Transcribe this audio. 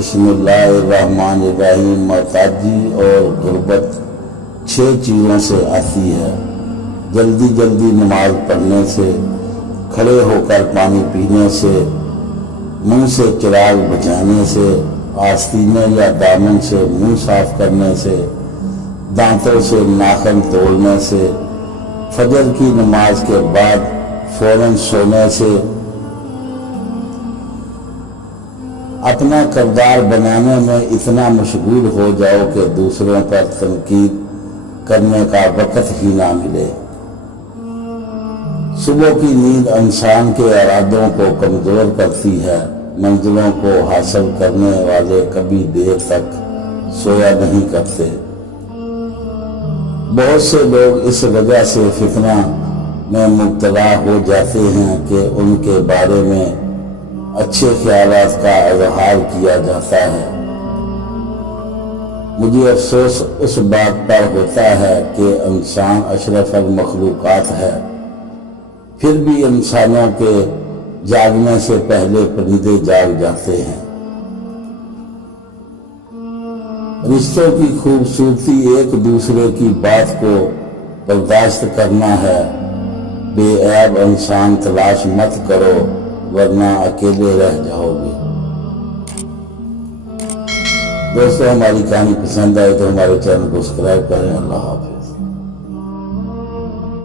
بسم اللہ الرحمن الرحیم۔ محتاجی اور غربت 6 چیزوں سے آتی ہے۔ جلدی جلدی نماز پڑھنے سے، کھڑے ہو کر پانی پینے سے، منہ سے چراغ بجھانے سے، آستینے یا دامن سے منہ صاف کرنے سے، دانتوں سے ناخن توڑنے سے، فجر کی نماز کے بعد فوراً سونے سے، اپنا کردار بنانے میں اتنا مشغول ہو جاؤ کہ دوسروں پر تنقید کرنے کا وقت ہی نہ ملے۔ صبح کی نیند انسان کے ارادوں کو کمزور کرتی ہے۔ منزلوں کو حاصل کرنے والے کبھی دیر تک سویا نہیں کرتے۔ بہت سے لوگ اس وجہ سے فتنہ میں مبتلا ہو جاتے ہیں کہ ان کے بارے میں اچھے خیالات کا اظہار کیا جاتا ہے۔ مجھے افسوس اس بات پر ہوتا ہے کہ انسان اشرف المخلوقات ہے، پھر بھی انسانوں کے جاگنے سے پہلے پرندے جاگ جاتے ہیں۔ رشتوں کی خوبصورتی ایک دوسرے کی بات کو برداشت کرنا ہے۔ بے عیب انسان تلاش مت کرو ورنہ اکیلے رہ جاؤ گے۔ دوستو، ہماری کہانی پسند آئے تو ہمارے چینل کو سبسکرائب کریں۔ اللہ حافظ۔